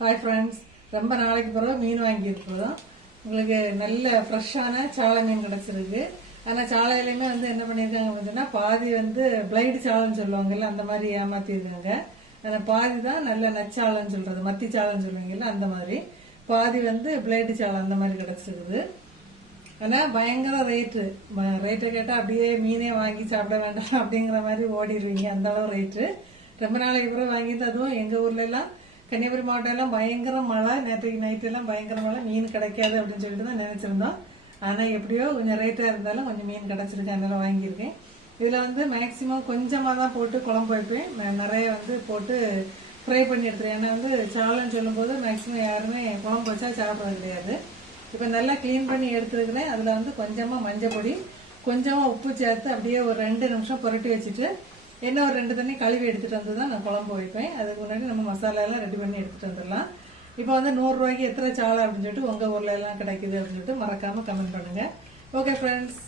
Hi friends, ரொம்ப நாளைக்கு பிறகு மீன் வாங்கியிருக்கிறோம். உங்களுக்கு நல்ல ஃப்ரெஷ்ஷான சாலை மீன் கிடச்சிருக்கு. ஆனால் சாலையிலையுமே என்ன பண்ணியிருக்காங்க பார்த்தீங்கன்னா, பாதி பிளைடு சாலைன்னு சொல்லுவாங்கல்ல, அந்த மாதிரி ஏமாத்திருக்காங்க. ஆனால் பாதி தான் நல்ல நச்சாலைன்னு சொல்றது, மத்தி சாலைன்னு சொல்லுவாங்கல்ல, அந்த மாதிரி பாதி பிளைடு சாலை அந்த மாதிரி கிடச்சிருக்குது. ஆனால் பயங்கர ரேட்டை கேட்டால் அப்படியே மீனே வாங்கி சாப்பிட வேண்டாம் அப்படிங்கிற மாதிரி ஓடிடுவீங்க, அந்த அளவு ரேட்டு. ரொம்ப நாளைக்கு பிறகு வாங்கிட்டு, அதுவும் எங்கள் ஊர்ல எல்லாம் கன்னியாகுமரி மாவட்டம் எல்லாம் பயங்கர மழை, நேற்றைக்கு நைட்டு எல்லாம் பயங்கர மழை, மீன் கிடைக்காது அப்படின்னு சொல்லிட்டு தான் நினைச்சிருந்தோம். ஆனால் எப்படியோ கொஞ்சம் ரேட்டாக இருந்தாலும் கொஞ்சம் மீன் கிடைச்சிருக்கு, அதனால வாங்கியிருக்கேன். இதில் மேக்சிமம் கொஞ்சமாக தான் போட்டு குழம்பு வைப்பேன், நிறைய போட்டு ஃப்ரை பண்ணி எடுத்துருவேன். ஏன்னா சாலைன்னு சொல்லும்போது மேக்சிமம் யாருமே குழம்பு வச்சா சாப்பிட்றது கிடையாது. இப்போ நல்லா க்ளீன் பண்ணி எடுத்துருக்கிறேன். அதில் கொஞ்சமாக மஞ்சள் பொடி, கொஞ்சமாக உப்பு சேர்த்து அப்படியே ஒரு 2 நிமிஷம் புரட்டி வச்சுட்டு என்ன ஒரு 2 தண்ணி கழுவி எடுத்துட்டு வந்து தான் நான் குழம்பு வைப்பேன். அதுக்கு முன்னாடி நம்ம மசாலா எல்லாம் ரெடி பண்ணி எடுத்துட்டு வந்துடலாம். இப்போ 100 ரூபாய்க்கு எத்தனை சாலை அப்படின்னு சொல்லிட்டு உங்க ஊர்ல எல்லாம் கிடைக்குது அப்படின்னு சொல்லிட்டு மறக்காம கமெண்ட் பண்ணுங்க. Okay friends.